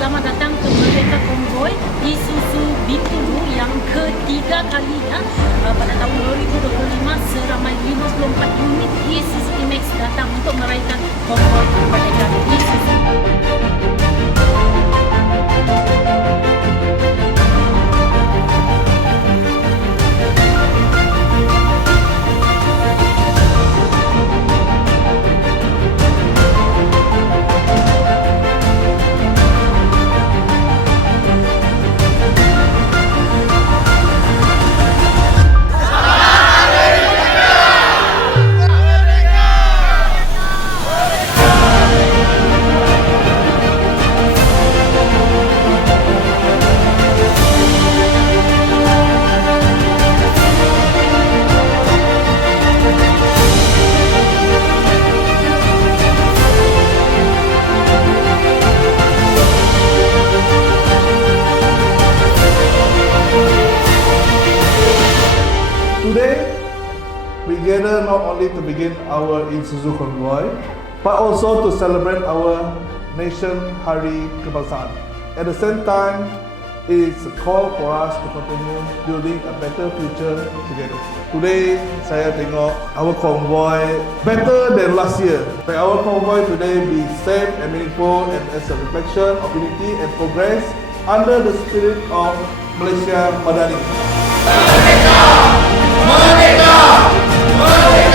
selamat datang ke Merdeka Convoy Isuzu Bintulu yang ketiga kalinya pada tahun 2025. Seramai 54 unit Isuzu D-Max datang untuk meraihkan Convoy Merdeka Isuzu. Today, we gather not only to begin our Isuzu Convoy, but also to celebrate our nation Hari Kebangsaan. At the same time, it's a call for us to continue building a better future together. Today, saya tengok our convoy better than last year. May our convoy today be safe and meaningful and as a reflection of unity and progress under the spirit of Malaysia Madani. Merdeka! Merdeka! Merdeka!